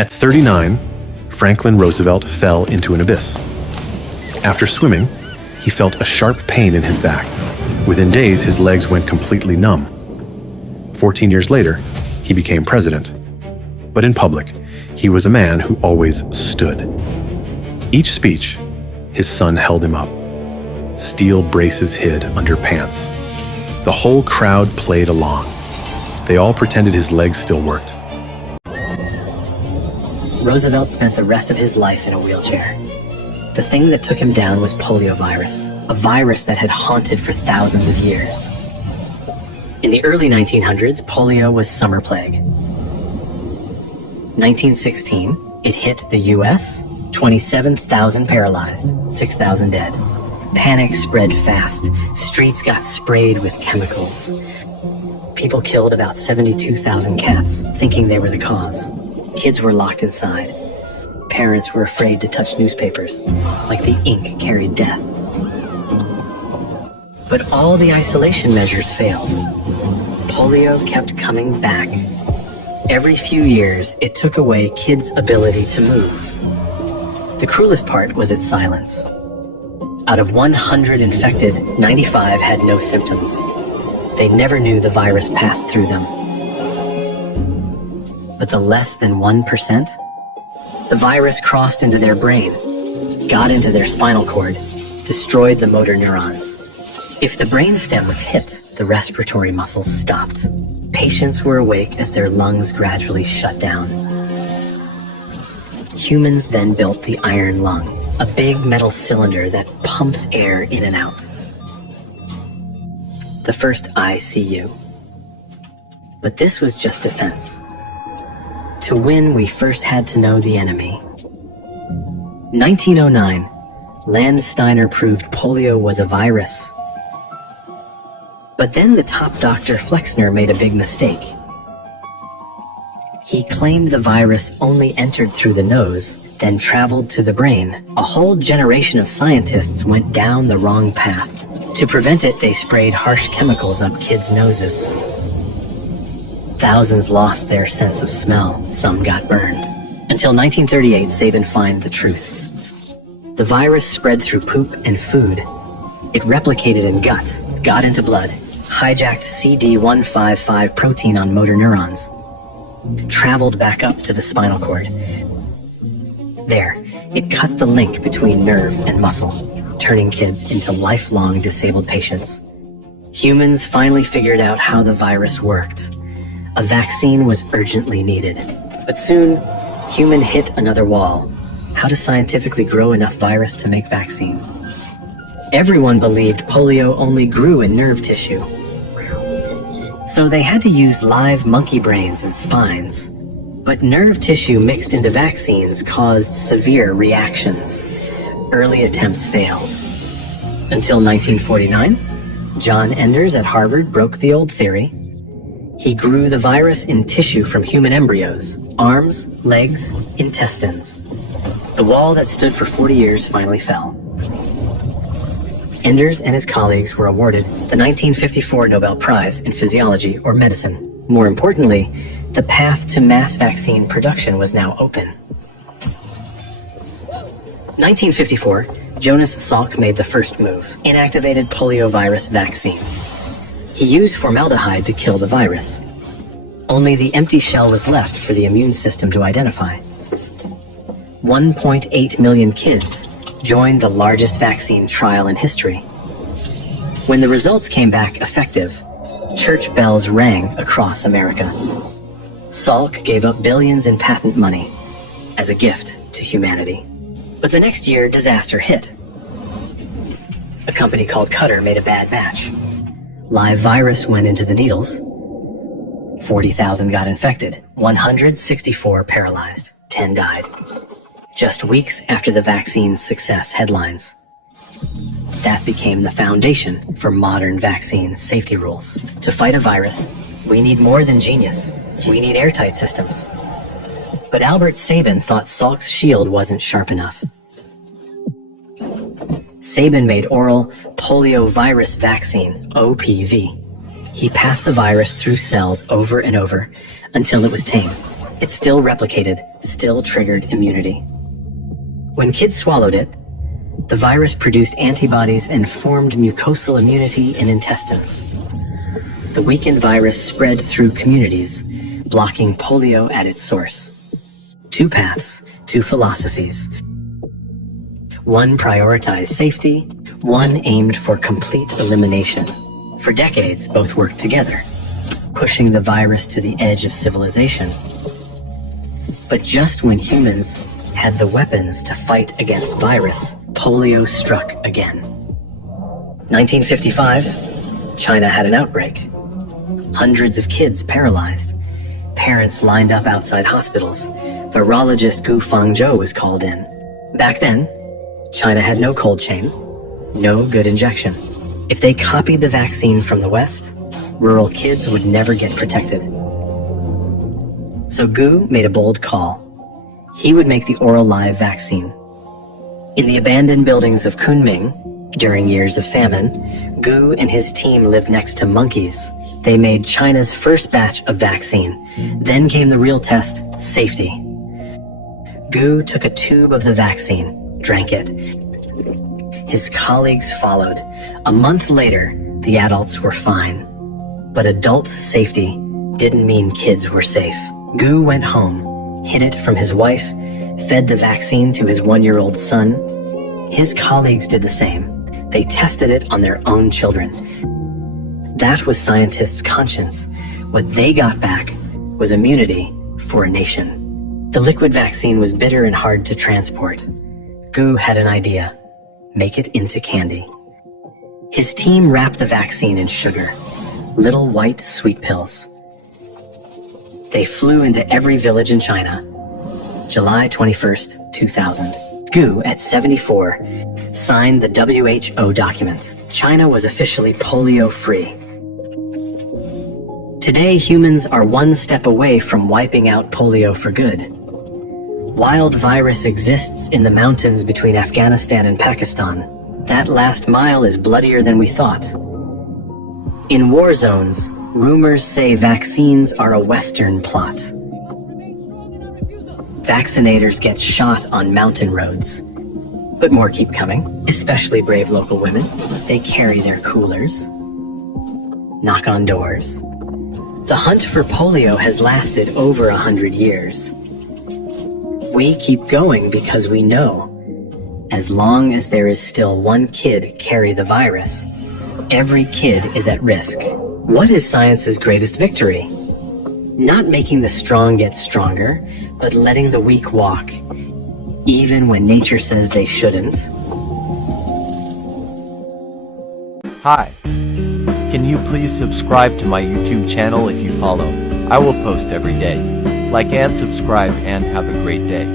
At 39, Franklin Roosevelt fell into an abyss. After swimming, he felt a sharp pain in his back. Within days, his legs went completely numb. 14 years later, he became president. But in public, he was a man who always stood. Each speech, his son held him up. Steel braces hid under pants. The whole crowd played along. They all pretended his legs still worked. Roosevelt spent the rest of his life in a wheelchair. The thing that took him down was polio virus, a virus that had haunted for thousands of years. In the early 1900s, polio was summer plague. 1916, it hit the US, 27,000 paralyzed, 6,000 dead. Panic spread fast. Streets got sprayed with chemicals. People killed about 72,000 cats, thinking they were the cause. Kids were locked inside. Parents were afraid to touch newspapers, like the ink carried death. But all the isolation measures failed. Polio kept coming back. Every few years, it took away kids' ability to move. The cruelest part was its silence. Out of 100 infected, 95 had no symptoms. They never knew the virus passed through them. But the less than 1%? The virus crossed into their brain, got into their spinal cord, destroyed the motor neurons. If the brainstem was hit, the respiratory muscles stopped. Patients were awake as their lungs gradually shut down. Humans then built the iron lung, a big metal cylinder that pumps air in and out. The first ICU. But this was just defense. To win, we first had to know the enemy. 1909, Landsteiner proved polio was a virus. But then the top doctor Flexner made a big mistake. He claimed the virus only entered through the nose, then traveled to the brain. A whole generation of scientists went down the wrong path. To prevent it, they sprayed harsh chemicals up kids' noses. Thousands lost their sense of smell, some got burned. Until 1938, Sabin found the truth. The virus spread through poop and food. It replicated in gut, got into blood, hijacked CD155 protein on motor neurons, traveled back up to the spinal cord. There, it cut the link between nerve and muscle, turning kids into lifelong disabled patients. Humans finally figured out how the virus worked. A vaccine was urgently needed. But soon, human hit another wall. How to scientifically grow enough virus to make vaccine? Everyone believed polio only grew in nerve tissue. So they had to use live monkey brains and spines. But nerve tissue mixed into vaccines caused severe reactions. Early attempts failed. Until 1949, John Enders at Harvard broke the old theory. He grew the virus in tissue from human embryos, arms, legs, intestines. The wall that stood for 40 years finally fell. Enders and his colleagues were awarded the 1954 Nobel Prize in Physiology or Medicine. More importantly, the path to mass vaccine production was now open. 1954, Jonas Salk made the first move, inactivated poliovirus vaccine. He used formaldehyde to kill the virus. Only the empty shell was left for the immune system to identify. 1.8 million kids joined the largest vaccine trial in history. When the results came back effective, church bells rang across America. Salk gave up billions in patent money as a gift to humanity. But the next year, disaster hit. A company called Cutter made a bad batch. Live virus went into the needles. 40,000 got infected, 164 paralyzed, 10 died. Just weeks after the vaccine's success headlines. That became the foundation for modern vaccine safety rules. To fight a virus, we need more than genius. We need airtight systems. But Albert Sabin thought Salk's shield wasn't sharp enough. Sabin made oral poliovirus vaccine, OPV. He passed the virus through cells over and over until it was tame. It still replicated, still triggered immunity. When kids swallowed it, the virus produced antibodies and formed mucosal immunity in intestines. The weakened virus spread through communities, blocking polio at its source. Two paths, two philosophies. One prioritized safety, one aimed for complete elimination. For decades, both worked together, pushing the virus to the edge of civilization. But just when humans had the weapons to fight against virus, polio struck again. 1955, China had an outbreak. Hundreds of kids paralyzed. Parents lined up outside hospitals. Virologist Gu Fangzhou was called in. Back then, China had no cold chain, no good injection. If they copied the vaccine from the West, rural kids would never get protected. So Gu made a bold call. He would make the oral live vaccine. In the abandoned buildings of Kunming, during years of famine, Gu and his team lived next to monkeys. They made China's first batch of vaccine. Then came the real test, safety. Gu took a tube of the vaccine, drank it. His colleagues followed. A month later, the adults were fine. But adult safety didn't mean kids were safe. Gu went home, hid it from his wife, fed the vaccine to his 1-year-old son. His colleagues did the same. They tested it on their own children. That was scientists' conscience. What they got back was immunity for a nation. The liquid vaccine was bitter and hard to transport. Gu had an idea. Make it into candy. His team wrapped the vaccine in sugar, little white sweet pills. They flew into every village in China. July 21st, 2000. Gu, at 74, signed the WHO document. China was officially polio-free. Today, humans are one step away from wiping out polio for good. Wild virus exists in the mountains between Afghanistan and Pakistan. That last mile is bloodier than we thought. In war zones, rumors say vaccines are a Western plot. Vaccinators get shot on mountain roads. But more keep coming, especially brave local women. They carry their coolers, knock on doors. The hunt for polio has lasted over 100 years. We keep going because we know, as long as there is still one kid carry the virus, every kid is at risk. What is science's greatest victory? Not making the strong get stronger, but letting the weak walk, even when nature says they shouldn't. Hi. Can you please subscribe to my YouTube channel if you follow? I will post every day. Like and subscribe and have a great day.